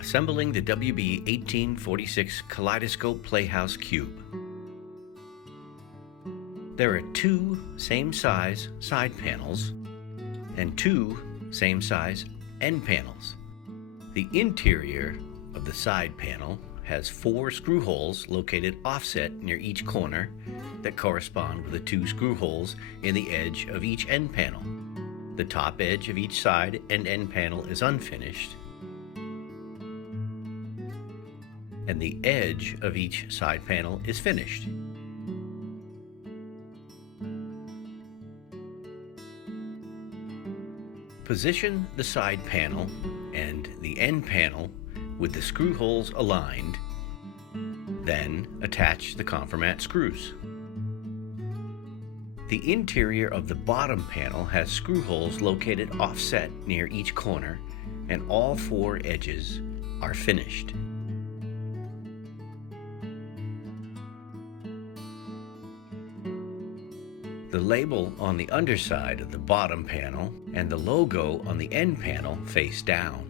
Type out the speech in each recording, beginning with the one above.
Assembling the WB1846 Kaleidoscope Playhouse Cube. There are two same-size side panels and two same-size end panels. The interior of the side panel has 4 screw holes located offset near each corner that correspond with the 2 screw holes in the edge of each end panel. The top edge of each side and end panel is unfinished, and the edge of each side panel is finished. Position the side panel and the end panel with the screw holes aligned, then attach the conformat screws. The interior of the bottom panel has screw holes located offset near each corner, and all 4 edges are finished. The label on the underside of the bottom panel and the logo on the end panel face down.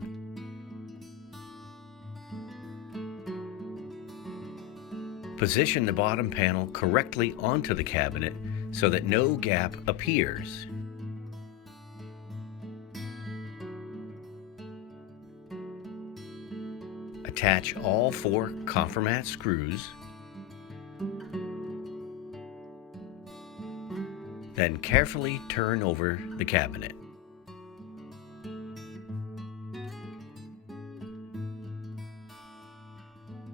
Position the bottom panel correctly onto the cabinet so that no gap appears. Attach all 4 conformat screws. Then carefully turn over the cabinet.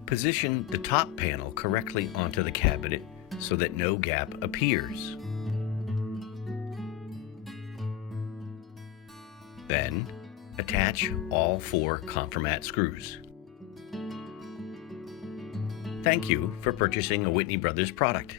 Position the top panel correctly onto the cabinet so that no gap appears. Then attach all 4 conformat screws. Thank you for purchasing a Whitney Brothers product.